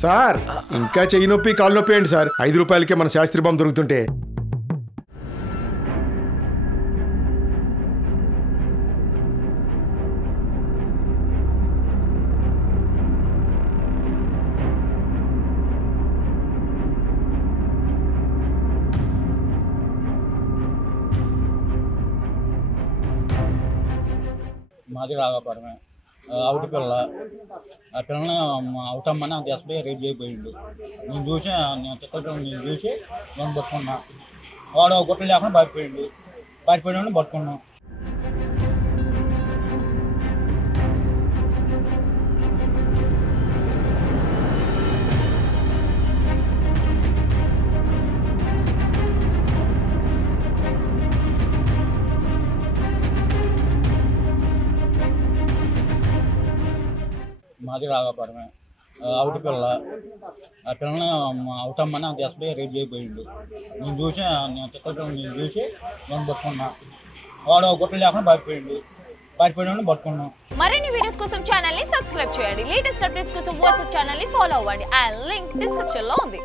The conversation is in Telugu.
సార్ ఇంకా చెయ్యి నొప్పి కాలు నొప్పి ఏంటి సార్? 5 రూపాయలకే మన శాస్త్రి బాంబు దొరుకుతుంటే. మాది రాఘపురమే. అవుటి పిల్ల, ఆ పిల్లని అవుతామని అంత ఎస్బీఐ రేట్ చేయబోయిండు. నేను చూసి నేను చూసి నేను పట్టుకున్నా. వాడు గుట్టలు లేకుండా పారిపోయాడు పట్టుకున్నాం. మాది రాఘపురమే. అవుటి పిల్ల, ఆ పిల్లని అవుతామని అంత ఎస్బీఐ రేట్ చేయబోయిండు. నేను చూసి నేను పట్టుకున్నా. వాడు గుట్టలు లేకుండా పారిపోయాడు పట్టుకున్నాం. మరిన్ని వీడియోస్ కోసం ఛానల్ ని సబ్స్క్రైబ్ చేయండి. లేటెస్ట్ అప్డేట్స్ కోసం వాట్సాప్ ఛానల్ ని ఫాలో అవ్వండి. ఆ లింక్ డిస్క్రిప్షన్ లో ఉంది.